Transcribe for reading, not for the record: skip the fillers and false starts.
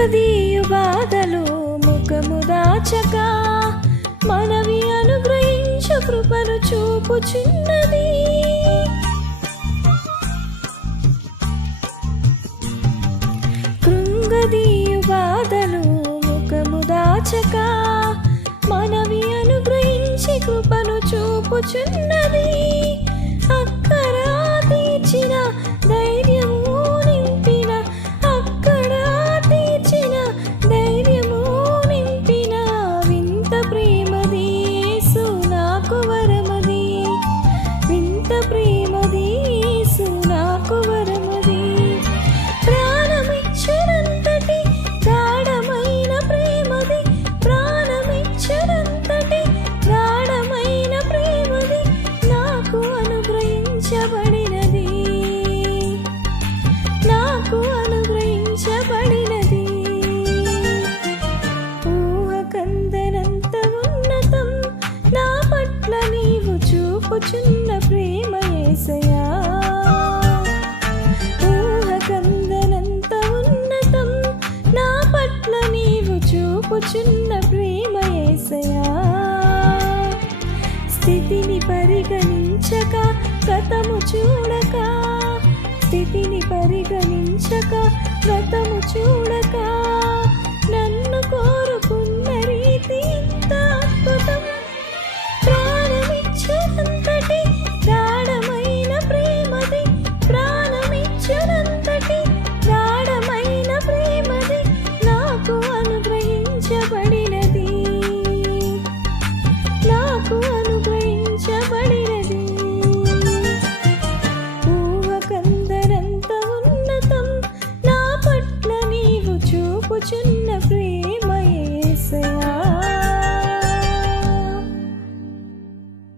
కృంగదీయు బాధలు ముఖము దాచక మనవి అనుగ్రహించు కృపను చూపుచున్నది. కృంగదీయు బాధలు ముఖము దాచక మనవి అనుగ్రహించి కృపను చూపుచున్నది. అక్కర తీర్చిన ధైర్యము నింపిన, అక్కడ తీర్చిన ధైర్యము నింపిన వింత ప్రేమది యేసు నాకు వరమది, వింత ప్రేమది యేసు నాకు వరమది. ప్రాణమిచ్చనంతటి గాఢమైన ప్రేమది, ప్రాణమిచ్చనంతటి గాఢమైన ప్రేమది నాకు అనుగ్రహించబడినది, నాకు అనుగ్రహించబడినది. ఊహకందనంత ఉన్నతం నా పట్ల నీవు చూపుచున్న ప్రేమ యేసయ్యా. ఊహకందనంత ఉన్నతం నా పట్ల నీవు చూపుచున్న ప్రేమ యేసయ్యా. స్థితిని పరిగణించక గతము చూడక, స్థితిని పరిగణించక గతము చూడక నన్ను కోరుకున్న రీతి ఎంత అద్భుతం. ప్రాణమిచ్చనంతటి గాఢమైన ప్రేమది, ప్రాణమిచ్చనంతటి గాఢమైన ప్రేమది నాకు అనుగ్రహించబడినది, నాకు అనుగ్రహించబడినది. ఊహకందనంత ఉన్నతం నా పట్ల నీవు చూపుచున్న